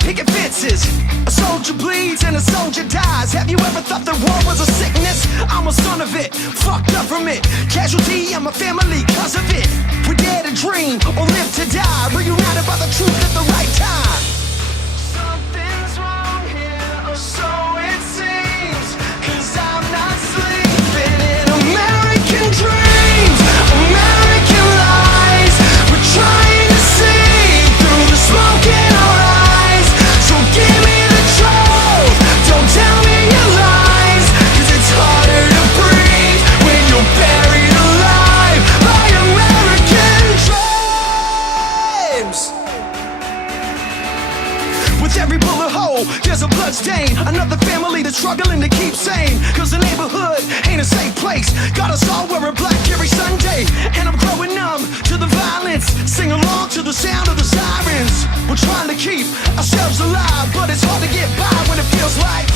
Picket fences. A soldier bleeds and a soldier dies. Have you ever thought that war was a sickness? I'm a son of it, fucked up from it. Casualty in my family cause of it. We dare to dream or live to die, reunited by the truth at the right time. Something's wrong here, or so it seems, cause I'm not sleeping in American dreams, American lies. We're trying to see through the smoke in our eyes. So give me the truth, don't tell me your lies, cause it's harder to breathe when you're buried alive by American dreams. With every bullet hole, there's a blood stain. Another family that's struggling to keep sane, cause the neighborhood ain't a safe place. Got us all wearing black every Sunday, and I'm growing numb to the violence. Sing along to the sound of the sirens. We're trying to keep ourselves alive, but it's hard to get by when it feels like